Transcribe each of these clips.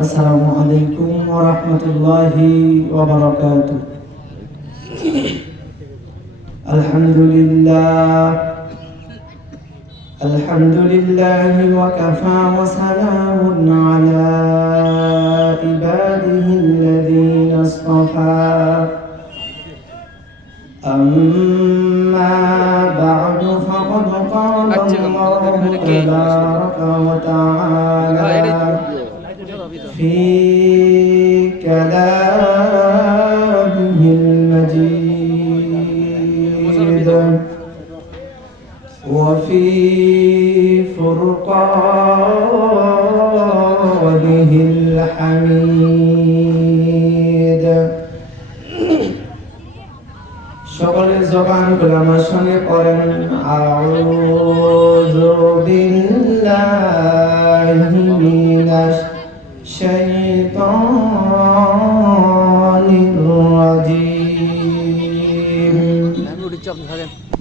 আসসালামু আলাইকুম ওয়া রাহমাতুল্লাহি ওয়া বারাকাতুহু। আলহামদুলিল্লাহি ওয়া কাফা ওয়া সালামুন আলা ইবাদিহিল্লাযীনা ইসতাফা। أما بعد فقد قال الله تبارك وتعالى في كلامه المجيد وفي فرقانه الحميد। সকলের জবান খুলে আমার সঙ্গে পড়েন আউযু বিল্লাহি মিনাশ শাইতানির রাজীম।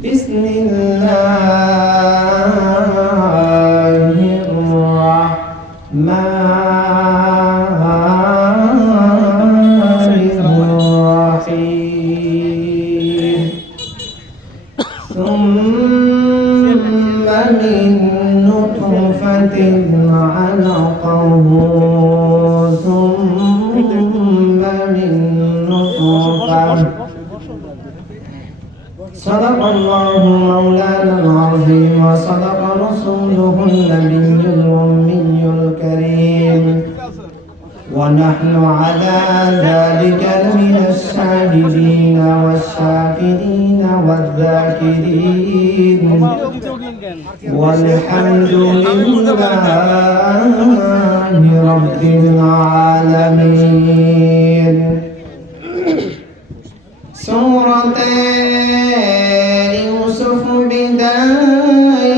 বিসমিল্লাহির রাহমানির রাহিম। ثم من نطفة علقة ثم من نطفة صدق الله مولانا العظيم وصدق رسوله النبي الأمي الكريم ونحن على ذلك من الشاهدين والشاكرين والذاكرين والحمد لله رب العالمين। سورة يوسف بداية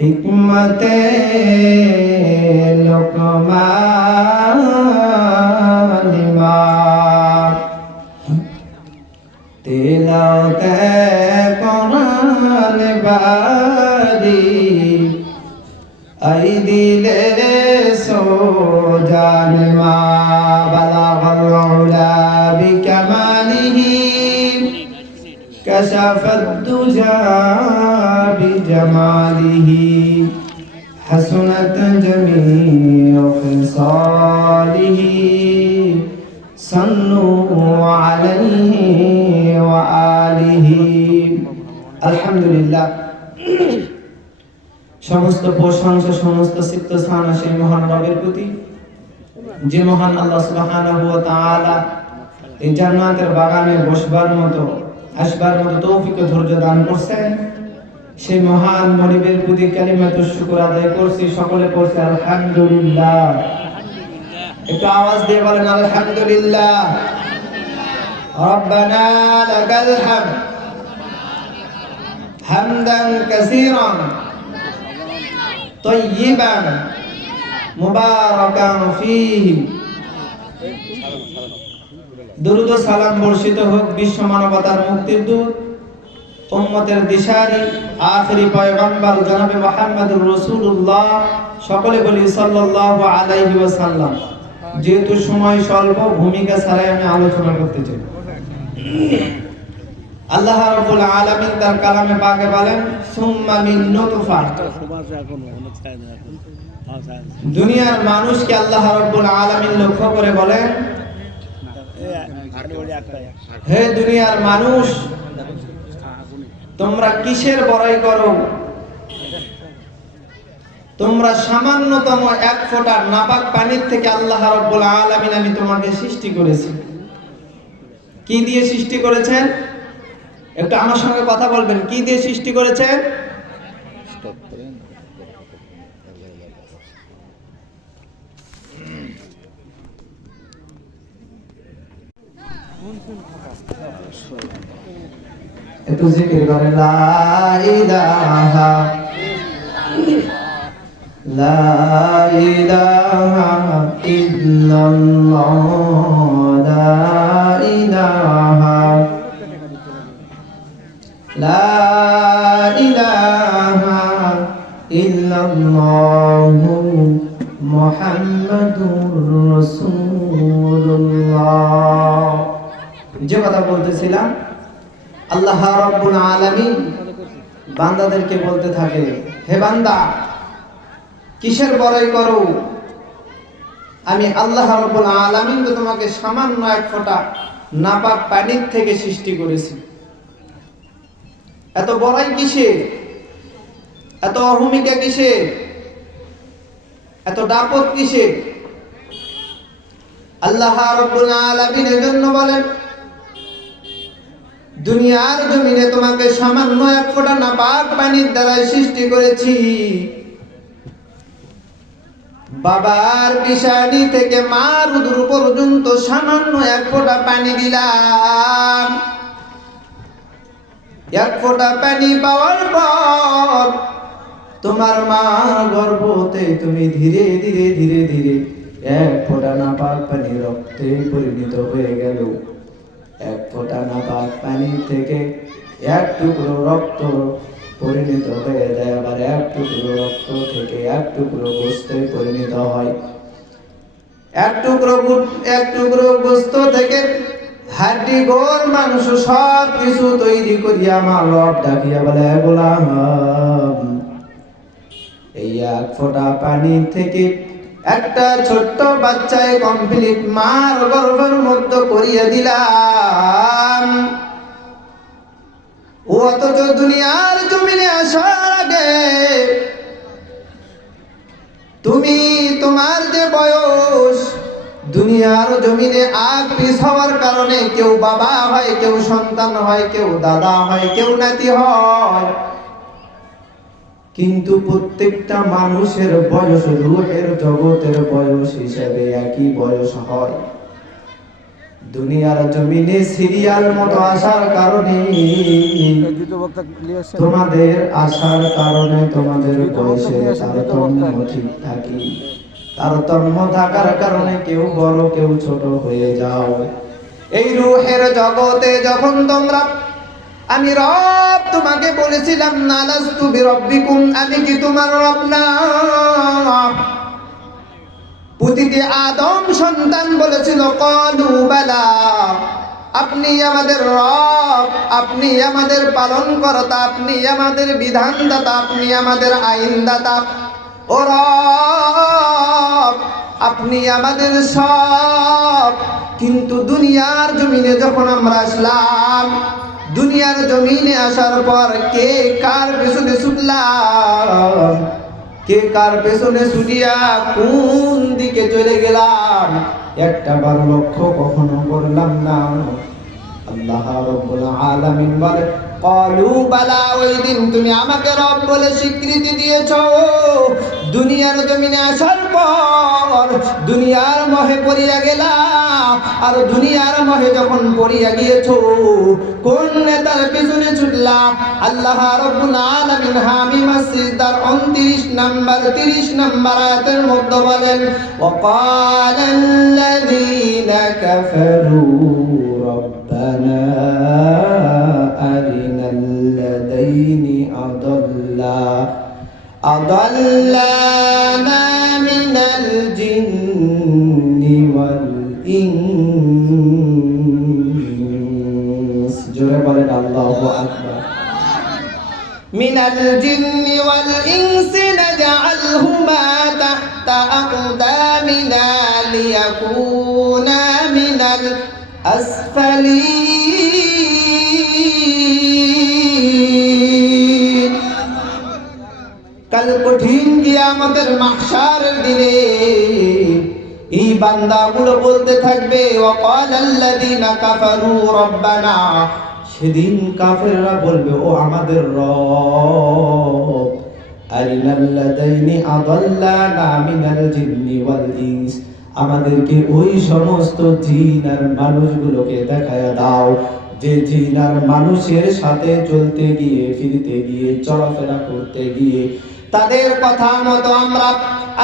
حكمة لقمان ما تلاوة قرآن بادي أيدي لسوجان ما بلغ العلا بكماله كشف الدجى بجماله حسنت جميع خصاله صلوا عليه وآله। আলহামদুলিল্লাহ, সমস্ত প্রশংসা সমস্ত সিফত স্থান সেই মহান রবের প্রতি, যে মহান আল্লাহ সুবহানাহু ওয়া তাআলা এই জান্নাতের বাগানে বসবার মতো আসবার মতো তৌফিক ও ধৈর্য দান করছেন। সেই মহান মনিবের প্রতি কালিমাতুশ শুকর আদায় করছি। সকলে পড়ছে আলহামদুলিল্লাহ। একটু আওয়াজ দিয়ে বলেন আলহামদুলিল্লাহ। রব্বানা লাকাল হামদ হামদান কাসীরান তাইয়িবান মুবারাকান ফীহি। দুরূদ ও সালাম বর্ষিত হোক বিশ্ব মানবতার মুক্তির দূত, উম্মতের দিশারি, আখিরি পয়গম্বর জনাবে মুহাম্মদুর রাসূলুল্লাহ। সকলে বলি সাল্লাল্লাহু আলাইহি ওয়াসাল্লাম। যেহেতু সময় স্বল্প, ভূমিকা ছাড়াই আমি আলোচনা করতে চাই। আল্লাহ রাব্বুল আলামিন তার কালামে পাকে বলেন সুম্মা মিন নুতফা। দুনিয়ার মানুষকে আল্লাহ রাব্বুল আলামিন লক্ষ্য করে বলেন, হে দুনিয়ার মানুষ, তোমরা কিসের বড়াই করো? তোমরা সামান্যতম এক ফোঁটা নাপাক পানির থেকে আল্লাহ রাব্বুল আলামিন আমি তোমাকে সৃষ্টি করেছি। কি দিয়ে সৃষ্টি করেছেন? একটু আমার সঙ্গে কথা বলবেন, কি দিয়ে সৃষ্টি করেছেন? একটু জিকির করেন লা ইলাহা লা ইলাহা ইল্লাল্লাহ লা ইলাহা লা ইলাহা ইল্লাল্লাহ মুহাম্মাদুর রাসূলুল্লাহ। যে কথা বলতেছিলাম, আল্লাহ রাব্বুল আলামিন বান্দাদেরকে বলতে থাকে, হে বান্দা, কিসের বড়াই করো? আমি আল্লাহ রাব্বুল আলামিন তো তোমাকে সামান্য এক ফোঁটা নাপাক পানির থেকে সৃষ্টি করেছি। এত বড়াই কিসে? এত অহমিকা কিসে? এত দাপট কিসে? আল্লাহ রাব্বুল আলামিন এজন্য বলেন, দুনিয়ার জমিনে তোমাকে সামান্য এক ফোঁটা নাপাক পানির দ্বারা সৃষ্টি করেছি। বাবার পিশানি থেকে মার উদর পর্যন্ত সামান্য এক ফোঁটা পানি দিলাম। এক ফোঁটা পানি পাওয়ার পর তোমার মার গর্ভতে তুমি ধীরে ধীরে ধীরে ধীরে এক ফোঁটা নাপাক পানি রক্তে পরিণত হয়ে গেল। এক ফোঁটা নাপাক পানি থেকে এক টুকরো রক্ত পরিণত হয়ে যায়, আবার এক টুকরো রক্ত থেকে এক টুকরো গোশতে পরিণত হয়। এক টুকরো গোশত থেকে হাড্ডি গোল মাংস সব কিছু তৈরি করিয়া আমার রব ডাকিয়া বলে, গোলাম, এই এক ফোঁটা পানি থেকে একটা ছোট্ট বাচ্চায় কমপ্লিট মার গর্ভের মধ্যে করিয়া দিলাম। অথচ দুনিয়ার জমিনে আসার আগে তুমি তোমার যে বয়স, দুনিয়ার জমিনে আগ পিছ হওয়ার কারণে কেউ বাবা হয়, কেউ সন্তান হয়, কেউ দাদা হয়, কেউ নাতি হয়, কিন্তু প্রত্যেকটা মানুষের বয়স রূহের জগতের বয়স হিসেবে একই বয়স হয়। দুনিয়ার জমিনে সিরিয়াল মতো আসার কারণে, তোমাদের আসার কারণে তোমাদের বয়সের তারতম্য ঠিক থাকে। তারতম্য থাকার কারণে কেউ বড় কেউ ছোট হয়ে যাও। এই রূহের জগতে যখন তোমরা, আমি রব তোমাকে বলেছিলাম না, লাস্তু বিরব্বিকুম, আমি কি তোমার রব না? প্রতিটি আদম সন্তান বলেছিল ক্বালু বালা, আপনি আমাদের রব, আপনি আমাদের পালনকর্তা, আপনি আমাদের বিধানদাতা, আপনি আমাদের আইনদাতা। ও রব, আপনি আমাদের সব। কিন্তু দুনিয়ার জমিনে যখন আমরা আসলাম, দুনিয়ার জমিনে আসার পর কে কার পেছনে ছুটলাম, কে কার পেছনে ছুটিয়া কোন দিকে চলে গেলাম, একটা বার লক্ষ্য কখনো করলাম না। আল্লাহ রাব্বুল আলামিন বলে, ক্বালু বালা, ওই দিন তুমি আমাকে রব বলে স্বীকৃতি দিয়েছো। দুনিয়ার জমিনে আসার পর দুনিয়ার মোহে পড়িয়া গেলা, আর দুনিয়ার মোহে যখন পড়িয়া গিয়েছো, কোন নেতার পিছনে ছুটলা? আল্লাহ রাব্বুল আলামিন হামিম সিজদার 29 নাম্বার 30 নাম্বার আয়াতের মধ্যে বলেন, ওয়াকালাল্লাযীনা কাফারু রব্বানা আরিনাল্লাযীনি আদাল্লানা মিনাল জিন্নি ওয়াল ইনস। জোরে বলেন আল্লাহু আকবার। মিনাল জিন্নি ওয়াল ইনসি নাজআলহুমা তাহতা আকদামিনা লিয়াকুনা মিনাল আসফালিন। কাল কঠিন কিয়ামতের মাহশারের দিনে এই বান্দাগুলো বলতে থাকবে, ওয়াকালাল্লাযীনা কাফারু রব্বানা, সেদিন কাফেররা বলবে, ও আমাদের রব, আরিনাল্লাযীনি আদাল্লানা মিনাল জিন্নি ওয়াল ইনস, আমাদেরকে ওই সমস্ত জিন আর মানুষগুলোকে দেখায়া দাও যে জিন আর মানুষের সাথে চলতে গিয়ে, ফিরতে গিয়ে, চলাফেরা করতে গিয়ে তাদের কথা মতো আমরা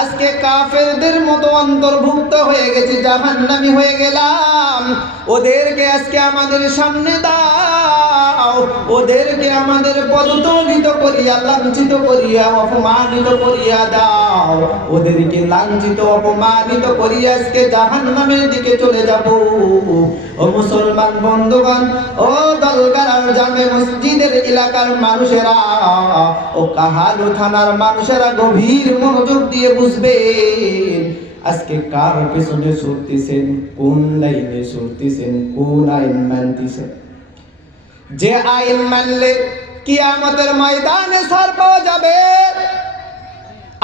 আজকে কাফেরদের মতো অন্তর্ভুক্ত হয়ে গেছি, জাহান্নামী হয়ে গেলাম। ওদেরকে আজকে আমাদের সামনে দাও, দাও, ওদেরকে আমাদের পদতলিত করিয়া লাঞ্ছিত করিয়া অপমানিত করিয়া দাও, ওদেরকে লাঞ্ছিত অপমানিত করিয়া আজকে জাহান্নামের দিকে চলে যাব। ও মুসলমান বন্ধুগণ, ও দলগারার জামে মসজিদের এলাকার মানুষেরা, ও কাহালু থানার মানুষেরা গভীর মনোযোগ দিয়ে বুঝবেন আজকে কার পেছনে ছুটতেছেন, কোন লাইনে ছুটতেছেন, কোন আইন মানতেছেন। যে আইন মানলে কিয়ামতের ময়দানে ছাড় পাওয়া যাবে,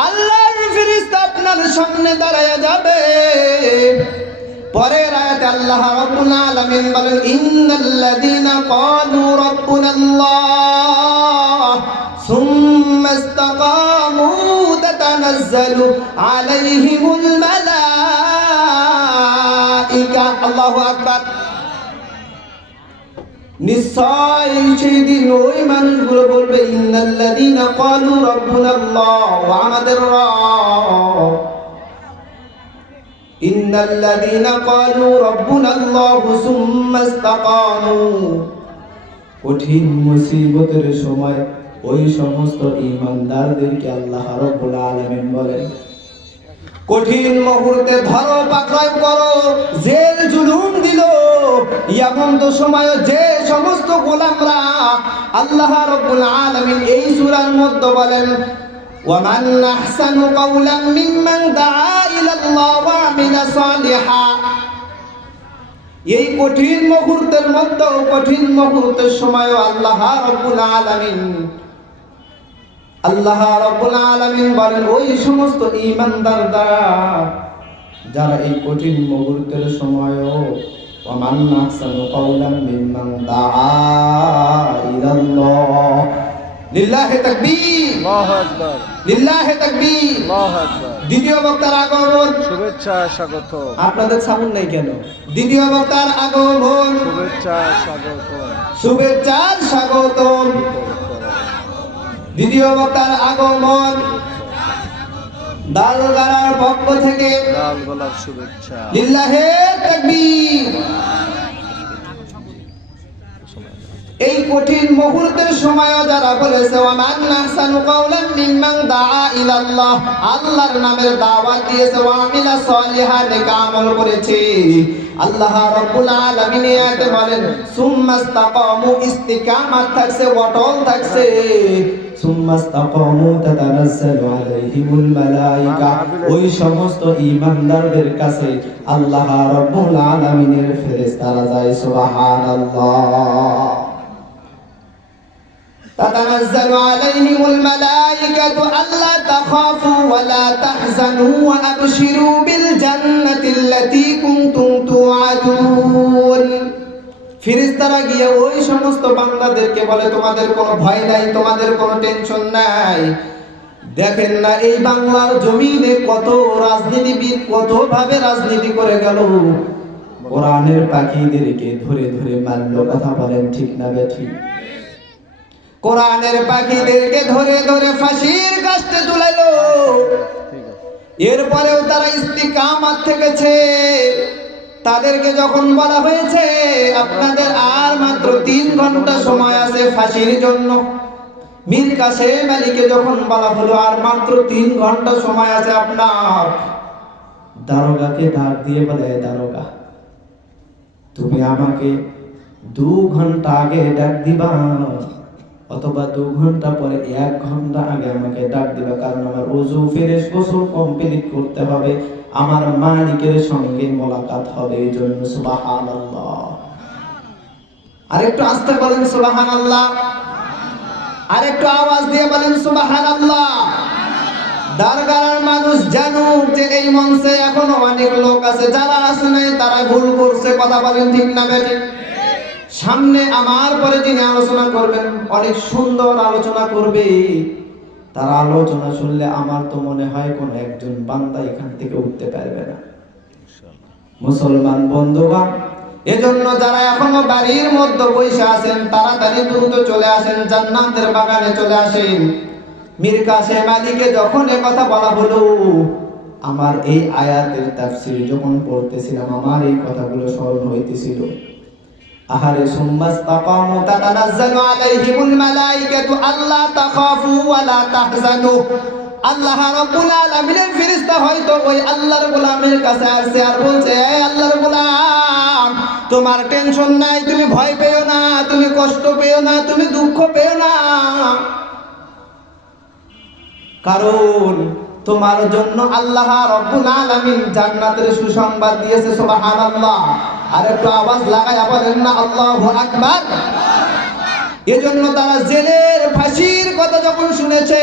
আল্লাহর ফেরেশতা আপনার সামনে দাঁড়ায়া যাবে। পরের আয়াতে আল্লাহ রাব্বুল আলামিন বলেন, ইন্নাল্লাযীনা ক্বালু রাব্বুনাল্লাহ সুম্মা ইসতাকামু তাতানাজ্জালু আলাইহিমুল মালাইকা। আল্লাহু আকবার। নিশ্চয় সেই দিন ওই মানুষগুলো বলবে, ইন্নাল্লাযীনা ক্বালু রাব্বুনাল্লাহ, আমাদের রব। ইন্নাল্লাযীনা ক্বালু রাব্বুনাল্লাহ সুম্মা ইসতাকামু। কঠিন মুসিবতের সময় ওই সমস্ত ঈমানদারদেরকে আল্লাহ রাব্বুল আলামিন বলেন, কঠিন মুহূর্তে ধরো পাকড়াও করো, জেল জুলুম দিল, এমন তো সময় যে সমস্ত গোলামরা আল্লাহ রাব্বুল আলামিন এই সূরার মধ্যে বলেন, ওয়ামান আহসানু কাওলাম মিম্মান দাআ ইলাল্লাহ ওয়া আমিলা সালিহা। এই কঠিন মুহূর্তের মধ্যে, কঠিন মুহূর্তের সময় আল্লাহ রাব্বুল আলামিন বলেন ওই সমস্ত ঈমানদাররা যারা এই কঠিন মুহূর্তের সময়ও ওয়ামান আহসানু কাওলাম মিম্মান দাআ ইলাল্লাহ। লিল্লাহি তাকবীর, আল্লাহু আকবার, লিল্লাহি তাকবীর, আল্লাহু আকবার। দ্বিতীয় বক্তার আগমন, শুভেচ্ছা স্বাগত। আপনাদের সামনে নাই কেন? দ্বিতীয় বক্তার আগমন, শুভেচ্ছা স্বাগত, শুভেচ্ছার স্বাগত। দ্বিতীয় বক্তার আগমন দালগারার পক্ষ থেকে দালগোলার শুভেচ্ছা। লিল্লাহি তাকবীর। এই কঠিন মুহূর্তের সময় যারা বলেছে ওয়ামান আহসানু কাওলাম মিম্মান দাআ ইলাল্লাহ, আল্লাহর নামের দাওয়াত দিয়েছে, ওয়া আমিলা সালিহান, নেক আমল করেছে, আল্লাহ রাব্বুল আলামিন এতে বলেন সুম্মা ইসতাকামু, ইস্তিকামাত থাকছে, অটল থাকছে, সুম্মা ইসতাকামু তাতানাজ্জালু আলাইহিমুল মালাইকা। ওই সমস্ত ঈমানদারদের কাছে আল্লাহ রাব্বুল আলামিনের ফেরেশতারা যায়। সুবহানাল্লাহ। تتنزل عليهم الملائكة ألا تخافوا ولا تحزنوا وأبشروا بالجنة التي كنتم توعدون। ফেরেশতারা গিয়ে ওই সমস্ত বান্দাদেরকে বলে তোমাদের কোনো ভয় নাই, তোমাদের কোনো টেনশন নাই। দেখেন না এই বাংলার জমিনে কত রাজনীতিবিদ কত ভাবে রাজনীতি করে গেল, কোরআনের পাখিদেরকে ধরে ধরে মারলো। কথা বলেন ঠিক না বেঠিক? কোরআনের পাখিদেরকে ধরে ধরে ফাঁসির কাস্টে ঝুলাইলো, এরপরেও তারা ইস্তিকামাত থেকেছে। তাদেরকে যখন বলা হয়েছে আপনাদের আর মাত্র 3 ঘন্টা সময় আছে ফাঁসির জন্য, মীর কাসেম আলীকে যখন বলা হলো আর মাত্র 3 ঘন্টা সময় আছে আপনার, দারোগাকে ডাক দিয়ে বলে, দারোগা তুমি আমাকে 2 ঘন্টা আগে ডাক দিবা, অথবা 2 ঘন্টা পরে 1 ঘন্টা আগে আমাকে ডাক দিবা, কারণ আমার ওযু ফ্রেশ গোসল কমপ্লিট করতে হবে, আমার মালিকের সঙ্গে মোলাকাত হবে। এই জন্য সুবহানাল্লাহ। আরেকটু আস্তে বলেন সুবহানাল্লাহ, আরেকটু আওয়াজ দিয়ে বলেন সুবহানাল্লাহ। দারগার মানুষ জানুক যে এই মঞ্চে এখনো অনেক লোক আছে যারা আসে নাই, তারা ভুল করছে। কথা বলেন ঠিক না বেঠিক? সামনে আমার পরে যিনি আলোচনা করবেন অনেক সুন্দর আলোচনা করবে, তার আলোচনা শুনলে আমার তো মনে হয় কোন একজন বান্দা এখান থেকে উঠতে পারবে না। মুসলমান বন্ধুগণ, এজন্য যারা এখনো বাড়ির মধ্যে বসে আছেন তাড়াতাড়ি দ্রুত চলে আসেন, জান্নাতের বাগানে চলে আসেন। মীর কাসেম আলীকে যখন এই কথা বলা হলো, আমার এই আয়াতের তাফসীর যখন পড়তেছিলাম আমার এই কথাগুলো স্মরণ হইতেছিল। আহারে সুম্মাস্তাকামু তাতানাজ্জালু আলাইহিমুল মালাইকাতু আল্লা তাখাফু ওয়া লা তাহজানু। আল্লাহ রাব্বুল আলামিনের ফেরেশতা হয়তো ওই আল্লাহর গোলামের কাছে আসছে আর বলছে, এই আল্লাহর গোলাম, তোমার টেনশন নাই, তুমি ভয় পেও না, তুমি কষ্ট পেও না, তুমি দুঃখ পেও না, কারণ তোমার জন্য আল্লাহ রাব্বুল আলামিন জান্নাতের সুসংবাদ দিয়েছে। সুবহানাল্লাহ। আর একটু আওয়াজ লাগায়া বলেন না আল্লাহু আকবার। এজন্য তারা জেলের ফাঁসির কথা যখন শুনেছে,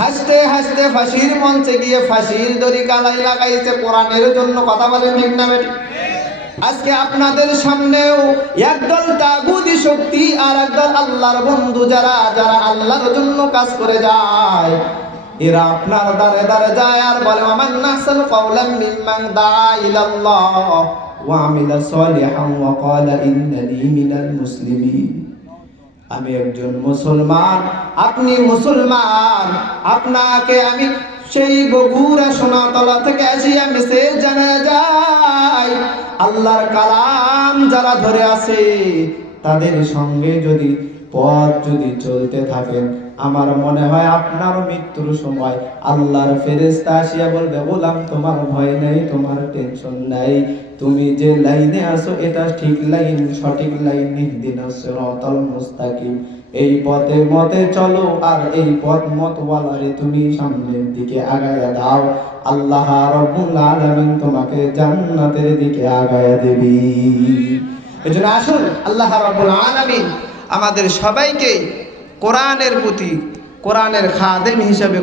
হাসতে হাসতে ফাঁসির মঞ্চে গিয়ে ফাঁসির দড়ি গলায় লাগাইছে কোরআনের জন্য। কথা বলেন ঠিক না বেঠিক? আজকে আপনাদের সামনেও একদল তাগুতি শক্তি আর একদল আল্লাহর বন্ধু যারা যারা আল্লাহর জন্য কাজ করে যায়, এরা আপনার দ্বারে দ্বারে যায় আর বলে, ওয়ামান নাহসানু কাওলাম মিম্মান দাআ ইলাল্লাহ ওয়া আমিলা সালিহান ওয়া ক্বালা ইন্নানি মিনাল মুসলিমিন। আমি একজন মুসলমান, আপনি মুসলমান, আপনাকে আমি সেই বগুড়া সোনাতলা থেকে আসি, আমি সে জানা যায় আল্লাহর কালাম যারা ধরে আছে তাদের সঙ্গে যদি পথ যদি চলতে থাকেন, আমার মনে হয় আপনার মৃত্যুর সময় আল্লাহর ফেরেশতা আসিয়া বলবে, গোলাম তোমার ভয় নেই, তোমার টেনশন নাই, তুমি যে লাইনে আছো এটা ঠিক লাইন, সঠিক লাইন, ইহদিনাস সিরাতাল মুস্তাকিম, এই পথে মতে চলো আর এই পথ মতওয়ালারে তুমি সামনের দিকে আগায়া দাও, আল্লাহ রাব্বুল আলামিন তোমাকে জান্নাতের দিকে আগায়া দেবে। এজন্য আসুন আল্লাহ রাব্বুল আলামিন আমাদের সবাইকে কোরআনের প্রতি, কোরআনের খাদেম হিসেবে